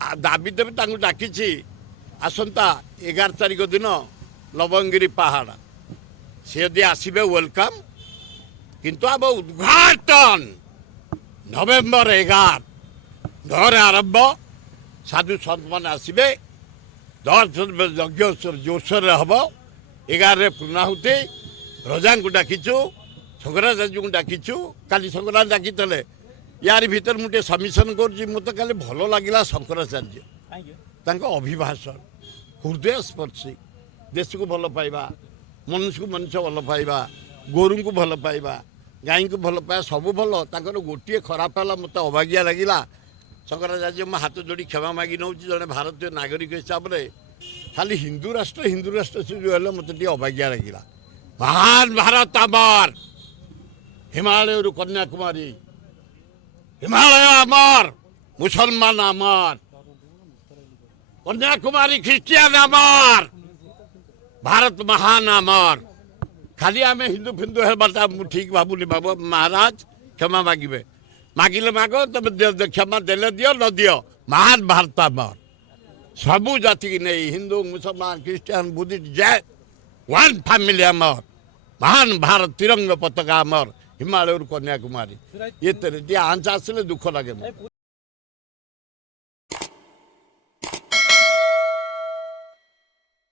ଦାବି ଦେବି ତାଙ୍କୁ ଡାକିଛି ଆସନ୍ତା 11 ତାରିଖ ଦିନ ଲବଙ୍ଗଗିରି ପାହାଡ଼ ସେ ଯଦି ଆସିବେ ୱେଲକମ୍ କିନ୍ତୁ ଆମ ଉଦ୍ଘାଟନ ନଭେମ୍ବର 11 ଘରେ ଆରମ୍ଭ ସାଧୁ ସନ୍ତମାନେ ଆସିବେ 10 ଯଜ୍ଞ ଜୋରସୋରରେ ହେବ 11ରେ ପୂର୍ଣ୍ଣାହୁତି ରଜାଙ୍କୁ ଡାକିଛୁ ଶଙ୍କରାଚାର୍ଯ୍ୟଙ୍କୁ ଡାକିଛୁ କାଲି ଶଙ୍କରାଚାର୍ଯ୍ୟ ଡାକିଥିଲେ ୟାରି ଭିତରେ ମୁଁ ଟିକେ ସବମିଶନ୍ କରୁଛି ମୋତେ କାଲି ଭଲ ଲାଗିଲା ଶଙ୍କରାଚାର୍ଯ୍ୟ ତାଙ୍କ ଅଭିଭାଷଣ ହୃଦୟସ୍ପର୍ଶୀ ଦେଶକୁ ଭଲ ପାଇବା ମନୁଷ୍ୟକୁ ମଣିଷ ଭଲ ପାଇବା ଗୋରୁଙ୍କୁ ଭଲ ପାଇବା ଗାଈଙ୍କୁ ଭଲ ପାଇବା ସବୁ ଭଲ ତାଙ୍କର ଗୋଟିଏ ଖରାପ ହେଲା ମୋତେ ଅବାଗିଆ ଲାଗିଲା ଶଙ୍କରାଚାର୍ଯ୍ୟ ମୋ ହାତ ଯୋଡ଼ି କ୍ଷମା ମାଗି ନେଉଛି ଜଣେ ଭାରତୀୟ ନାଗରିକ ହିସାବରେ ଖାଲି ହିନ୍ଦୁ ରାଷ୍ଟ୍ର ସେ ଯେଉଁ ହେଲେ ମୋତେ ଟିକେ ଅବାଗିଆ ଲାଗିଲା ମହାନ ଭାରତ ଆମର ହିମାଳୟରୁ କନ୍ୟାକୁମାରୀ ହିମାଳୟ ଆମର ମୁସଲମାନ ଆମର କନ୍ୟାକୁମାରୀ ଖ୍ରୀଷ୍ଟିଆନ ଆମର ଭାରତ ମହାନ ଆମର ଖାଲି ଆମେ ହିନ୍ଦୁ ଫିନ୍ଦୁ ହେବାଟା ମୁଁ ଠିକ୍ ଭାବୁନି ବାବୁ ମହାରାଜ କ୍ଷମା ମାଗିବେ ମାଗିଲେ ମାଗ ତମେ କ୍ଷମା ଦେଲେ ଦିଅ ନ ଦିଅ ମହାନ ଭାରତ ଆମର ସବୁ ଜାତିକି ନେଇ ହିନ୍ଦୁ ମୁସଲମାନ ଖ୍ରୀଷ୍ଟିଆନ ବୁଦ୍ଧିଷ୍ଟ ଜୟ ୱାନ୍ ଫ୍ୟାମିଲି ଆମର ମହାନ ଭାରତ ତିରଙ୍ଗ ପତାକା ଆମର ହିମାଳୟରୁ କନ୍ୟାକୁମାରୀ ଏଥିରେ ଟିକେ ଆଞ୍ଚ ଆସିଲେ ଦୁଃଖ ଲାଗେ